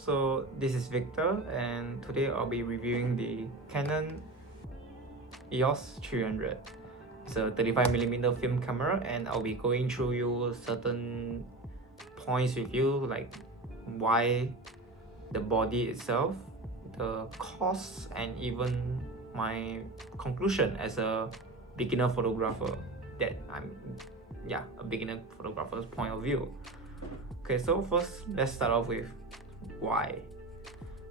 So this is Victor, and today I'll be reviewing the Canon EOS 300. It's a 35mm film camera, and I'll be going through you certain points with you, like why the body itself, the costs, and even my conclusion as a beginner photographer, that I'm a beginner photographer's point of view. Okay, so first let's start off with why.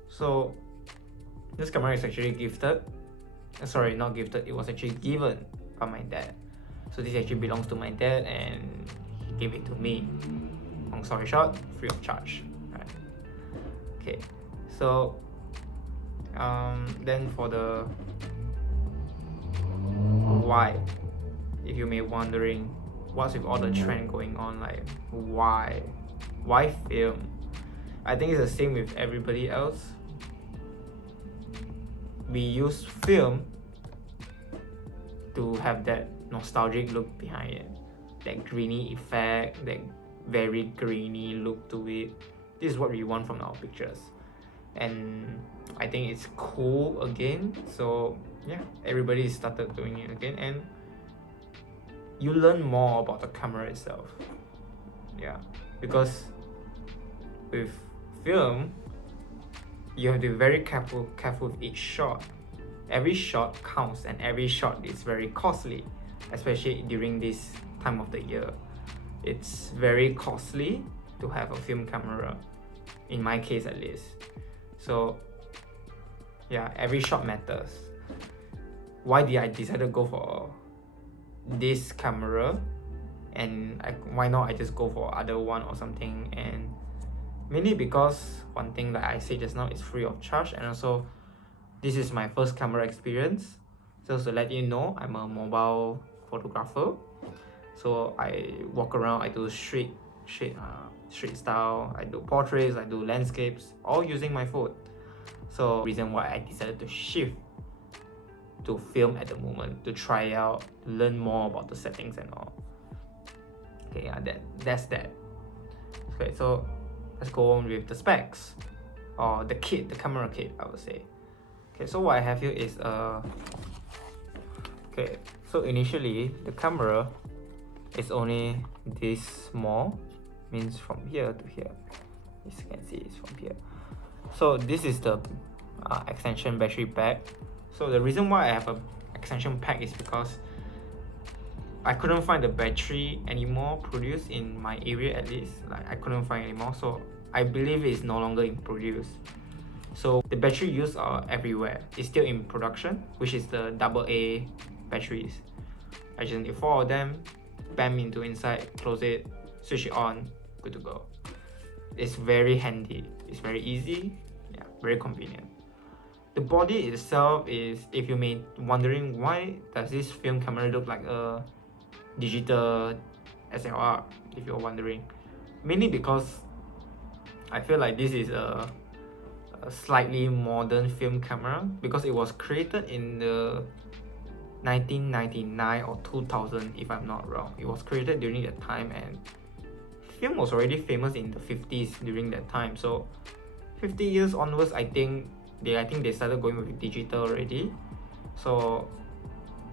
So this camera is actually gifted, sorry, not gifted, it was actually given by my dad. So this actually belongs to my dad and he gave it to me. Long story short, free of charge, right? Okay, so then for the why, if you may be wondering, what's with all the trend going on, like why film? I think it's the same with everybody else. We use film to have that nostalgic look behind it, that grainy effect, that very grainy look to it. This is what we want from our pictures, and I think it's cool again. So yeah, everybody started doing it again, and you learn more about the camera itself. Yeah, because with film, you have to be very careful with each shot. Every shot counts, and every shot is very costly, especially during this time of the year. It's very costly to have a film camera, in my case at least. So yeah, every shot matters. Why did I decide to go for this camera, and why not I just go for other one or something? And mainly because one thing that I said just now is free of charge, and also this is my first camera experience. So to let you know, I'm a mobile photographer. So I walk around, I do street style, I do portraits, I do landscapes, all using my phone. So reason why I decided to shift to film at the moment, to try out, learn more about the settings and all. Okay, yeah, that's that. Okay, so let's go on with the specs, or the camera kit, I would say. Okay, so what I have here is okay, so initially the camera is only this small, means from here to here. As you can see, it's from here. So this is the extension battery pack. So the reason why I have an extension pack is because I couldn't find the battery anymore produced in my area, at least. Like I couldn't find anymore, so I believe it's no longer in produce. So the battery used are everywhere. It's still in production, which is the AA batteries. I just need 4 of them, bam into inside, close it, switch it on, good to go. It's very handy, it's very easy, yeah, very convenient. The body itself is, if you may wondering, why does this film camera look like a digital SLR, if you're wondering, mainly because I feel like this is a slightly modern film camera, because it was created in the 1999 or 2000, if I'm not wrong. It was created during that time, and film was already famous in the 50s during that time. So 50 years onwards, I think they started going with digital already. So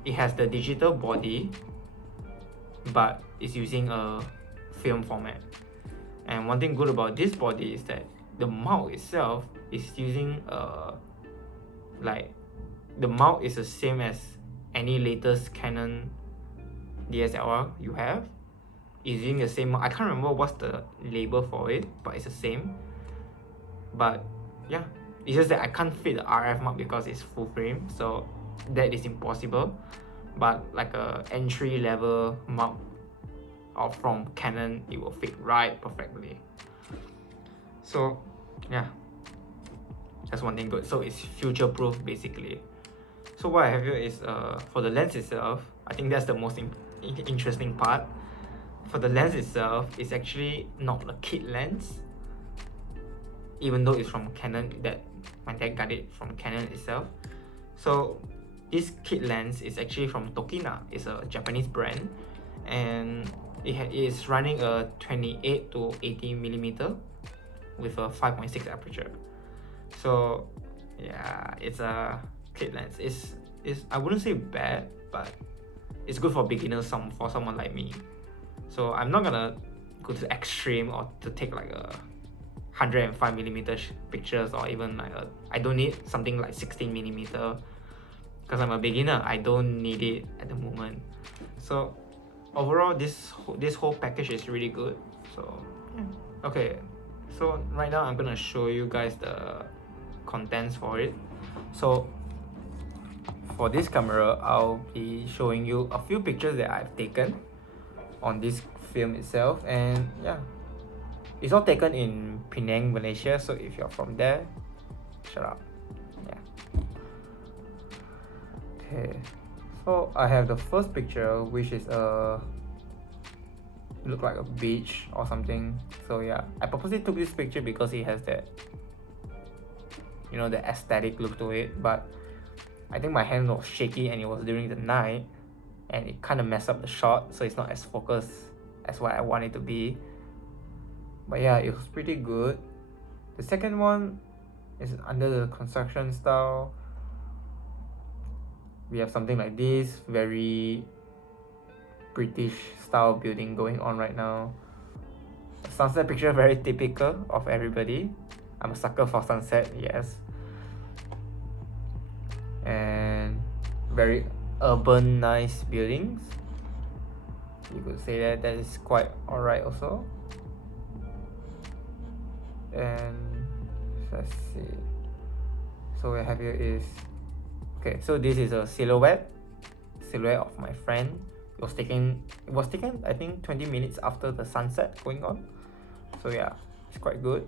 it has the digital body, but it's using a film format. And one thing good about this body is that the mount itself is using like the mount is the same as any latest Canon DSLR you have. It's using the same mount. I can't remember what's the label for it, but it's the same. But yeah, it's just that I can't fit the RF mount because it's full frame, so that is impossible. But like a entry level mount or from Canon, it will fit right perfectly. So yeah, that's one thing good. So it's future proof basically. So what I have here is for the lens itself, I think that's the most interesting part. For the lens itself, it's actually not a kit lens, even though it's from Canon, that my dad got it from Canon itself. So this kit lens is actually from Tokina. It's a Japanese brand, and it is running a 28 to 80 millimeter with a 5.6 aperture. So yeah, it's a kit lens. It's I wouldn't say bad, but it's good for beginners, for someone like me. So I'm not gonna go to the extreme or to take like a 105mm pictures, or even like I don't need something like 16mm because I'm a beginner. I don't need it at the moment. So overall, this whole package is really good. So yeah. Okay, so right now I'm gonna show you guys the contents for it. So for this camera, I'll be showing you a few pictures that I've taken on this film itself, and yeah, it's all taken in Penang, Malaysia. So if you're from there, shut up. Yeah. Okay, so I have the first picture, which is look like a beach or something. So yeah, I purposely took this picture because it has that, you know, the aesthetic look to it. But I think my hand was shaky and it was during the night, and it kind of messed up the shot, so it's not as focused as what I want it to be. But yeah, it was pretty good. The second one is under the construction style. We have something like this, very British style building going on right now. Sunset picture, very typical of everybody. I'm a sucker for sunset, yes. And very urban, nice buildings. You could say that is quite alright also. And let's see. So what I have here is, okay, so this is a silhouette of my friend. It was taken I think 20 minutes after the sunset going on. So yeah, it's quite good.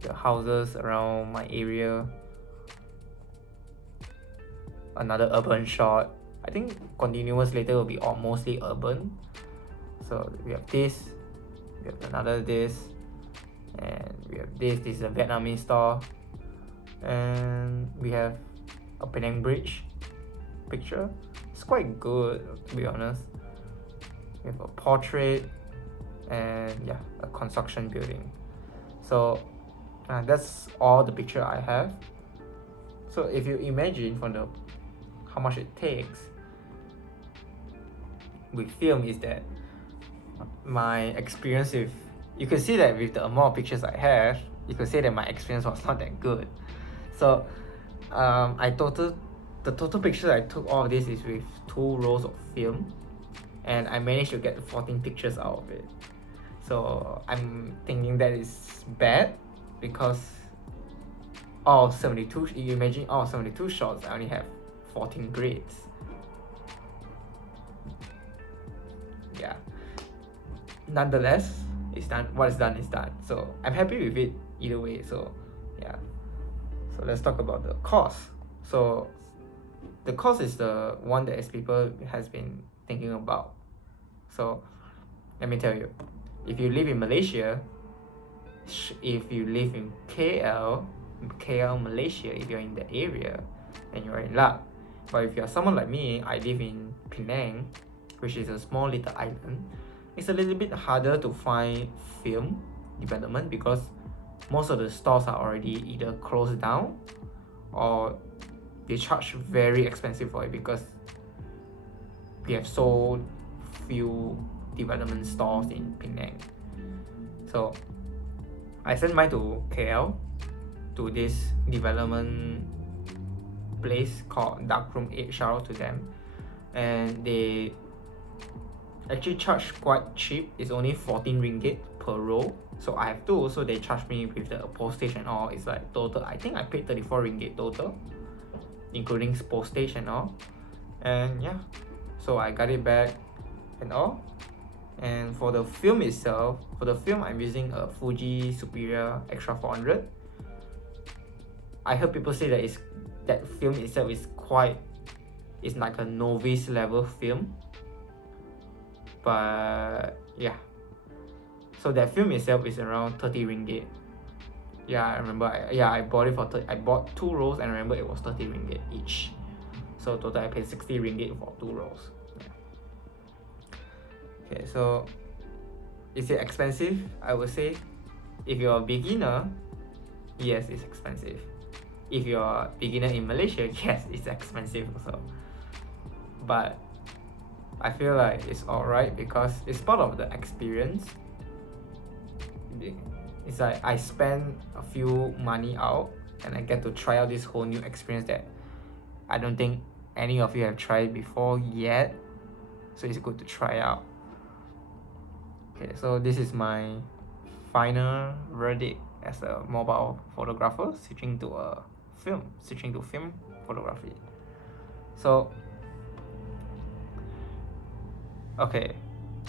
The houses around my area. Another urban shot. I think continuous later will be mostly urban. So we have this, we have another this, and we have this. This is a Vietnamese store, and we have a Penang Bridge picture. It's quite good, to be honest. We have a portrait, and yeah, a construction building. So that's all the picture I have. So if you imagine from the how much it takes with film, is that my experience with, you can see that with the amount of pictures I have, you could say that my experience was not that good. So the total pictures I took, all of this is with 2 rolls of film, and I managed to get 14 pictures out of it. So I'm thinking that is bad, because all of 72, you imagine all of 72 shots, I only have 14 grades. Yeah. Nonetheless, it's done. What is done is done. So I'm happy with it either way. So yeah. So let's talk about the cost. So the cost is the one that as people has been thinking about. So let me tell you, if you live in Malaysia, if you live in KL, Malaysia, if you're in the area, then you're in luck. But if you're someone like me, I live in Penang, which is a small little island. It's a little bit harder to find film development because most of the stores are already either closed down or they charge very expensive for it, because we have so few development stores in Penang. So I sent mine to KL, to this development place called Darkroom 8. Shout out to them. And they actually charge quite cheap. It's only 14 ringgit per roll. So I have 2, so they charge me with the postage and all. It's like total, I think I paid 34 ringgit total, including postage and all. And yeah, so I got it back and all. And for the film itself, I'm using a Fuji Superior Extra 400. I heard people say that that film itself is it's like a novice level film. But yeah, so that film itself is around 30 ringgit. Yeah, I remember. I bought it for I bought 2 rolls, and I remember it was 30 ringgit each. So total I paid 60 ringgit for 2 rolls. Yeah. Okay, so Is it expensive? I would say if you're a beginner, yes, it's expensive. If you're a beginner in Malaysia, yes, it's expensive also. But I feel like it's alright because it's part of the experience. It's like I spend a few money out and I get to try out this whole new experience that I don't think any of you have tried before yet. So it's good to try out. Okay, so this is my final verdict as a mobile photographer switching to film photography. So okay,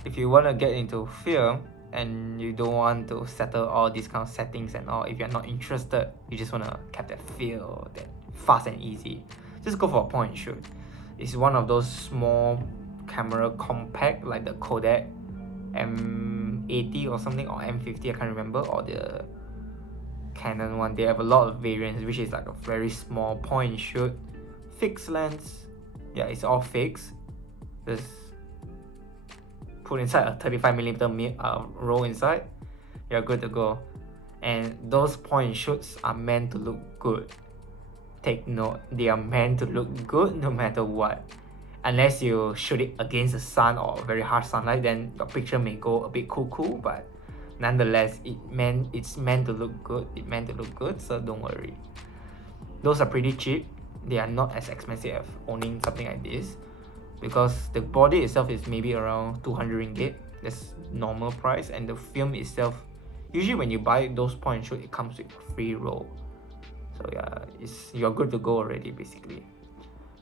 if you want to get into film and you don't want to settle all these kind of settings and all, if you're not interested, you just want to have that feel, that fast and easy, just go for a point and shoot. It's one of those small camera compact like the Kodak M80 or something, or M50, I can't remember, or the Canon one. They have a lot of variants, which is like a very small point and shoot, fixed lens. Yeah, it's all fixed. Just put inside a 35mm roll inside, you're good to go. And those point and shoots are meant to look good. Take note, they are meant to look good no matter what. Unless you shoot it against the sun or very harsh sunlight, then your picture may go a bit cuckoo, but nonetheless, it's meant to look good. So don't worry. Those are pretty cheap. They are not as expensive as owning something like this, because the body itself is maybe around 200 ringgit. That's normal price, and the film itself, usually when you buy those point and shoot, it comes with a free roll. So yeah, you're good to go already basically.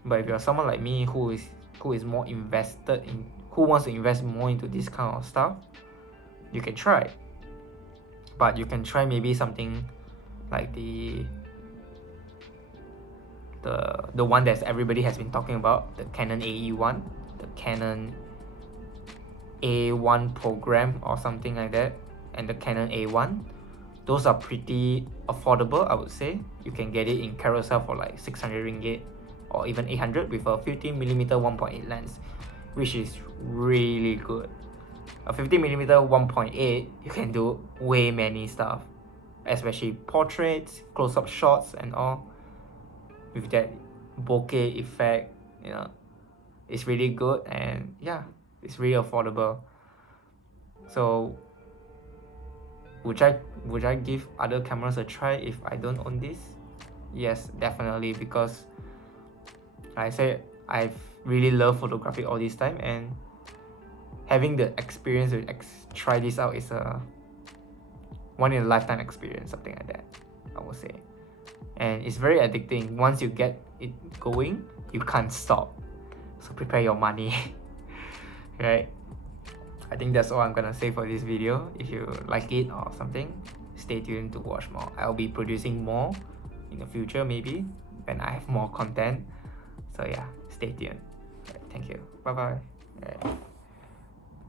But if you're someone like me who is more invested in, who wants to invest more into this kind of stuff, you can try. But you can try maybe something like the one that everybody has been talking about, the Canon AE1, the Canon A1 program or something like that, and the Canon A1. Those are pretty affordable, I would say. You can get it in Carousel for like 600 ringgit or even 800 with a 15mm 1.8 lens, which is really good. A 50mm 1.8, you can do way many stuff, especially portraits, close-up shots and all. With that bokeh effect, you know, it's really good, and yeah, it's really affordable. So would I give other cameras a try if I don't own this? Yes, definitely, because like I said, I've really loved photography all this time, and having the experience to try this out is a one in a lifetime experience, something like that, I would say. And it's very addicting. Once you get it going, you can't stop. So prepare your money. Right? I think that's all I'm gonna say for this video. If you like it or something, stay tuned to watch more. I'll be producing more in the future, maybe when I have more content. So yeah, stay tuned. Right, thank you. Bye bye.